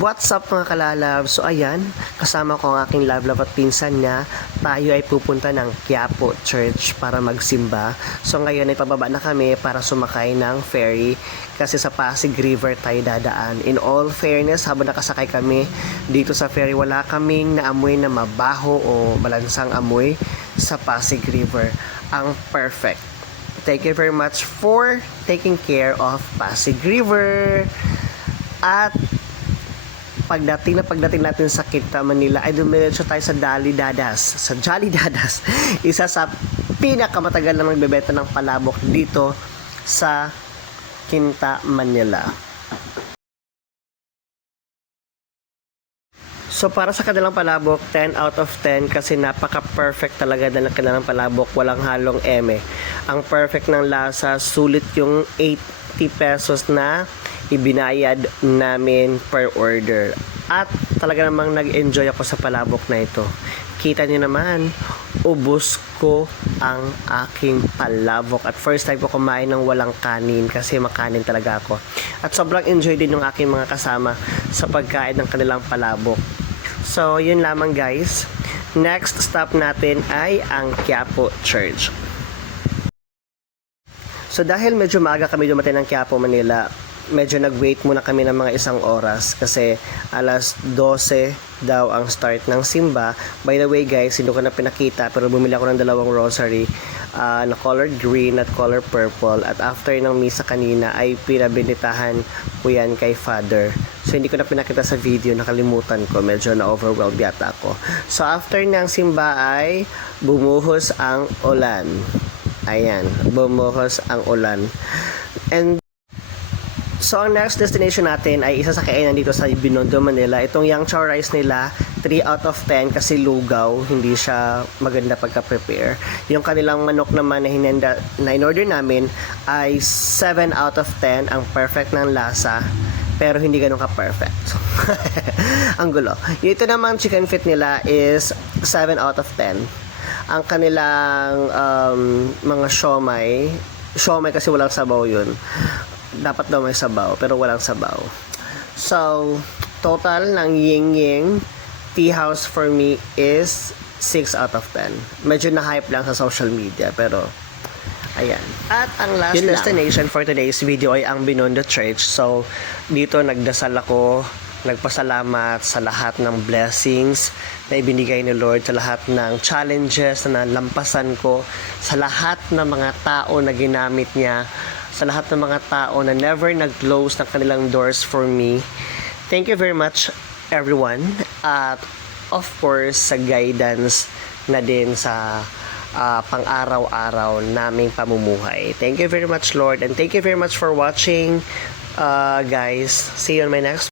What's up mga kalalab? So ayan, kasama ko ang aking love at pinsan niya. Tayo ay pupunta ng Quiapo Church para magsimba. So ngayon ay pababa na kami para sumakay ng ferry kasi sa Pasig River tayo dadaan. In all fairness, habang nakasakay kami dito sa ferry, wala kaming naamoy na mabaho o malansang amoy sa Pasig River. Ang perfect. Thank you very much for taking care of Pasig River. At pagdating natin sa Quinta, Manila, ay dumiretso tayo sa Jolly Dadas. Isa sa pinakamatagal na magbebenta ng palabok dito sa Quinta, Manila. So para sa kanilang palabok, 10 out of 10 kasi napaka-perfect talaga ng kanilang palabok, walang halong eme. Ang perfect ng lasa, sulit yung 80 pesos na ibinayad namin per order. At talaga namang nag-enjoy ako sa palabok na ito. Kita niyo naman, ubos ko ang aking palabok. At first time ko kumain ng walang kanin kasi makanin talaga ako. At sobrang enjoy din yung aking mga kasama sa pagkain ng kanilang palabok. So, yun lamang guys. Next stop natin ay ang Quiapo Church. So, dahil medyo maaga kami dumating ng Quiapo, Manila, medyo nag-wait muna kami ng mga isang oras kasi alas 12 daw ang start ng simba. By the way guys, hindi ko na pinakita pero bumili ako ng dalawang rosary na color green at color purple, at after ng misa kanina ay pinabinitahan ko yan kay Father. So hindi ko na pinakita sa video, nakalimutan ko, medyo na-overwhelmed yata ako. So after ng simba ay bumuhos ang ulan. Ayan, bumuhos ang ulan. And so, ang next destination natin ay isa sa kainan dito sa Binondo, Manila. Itong yang chow rice nila, 3 out of 10 kasi lugaw, hindi siya maganda pagka-prepare. Yung kanilang manok naman na in-order namin ay 7 out of 10, ang perfect ng lasa, pero hindi ganun ka-perfect. Ang gulo. Ito namang chicken feet nila is 7 out of 10. Ang kanilang mga siomay kasi walang sabaw yun. Dapat daw may sabaw, pero walang sabaw. So, total ng Ying Ying Tea House for me is 6 out of 10. Medyo na-hype lang sa social media, pero ayan. At ang last destination for today's video ay ang Binondo Church. So, dito nagdasal ako, nagpasalamat sa lahat ng blessings na ibinigay ni Lord, sa lahat ng challenges na nalampasan ko, sa lahat ng mga tao na ginamit niya, sa lahat ng mga tao na never nag-close ng kanilang doors for me. Thank you very much everyone. At of course sa guidance na din sa pang-araw-araw naming pamumuhay. Thank you very much Lord, and thank you very much for watching guys. See you on my next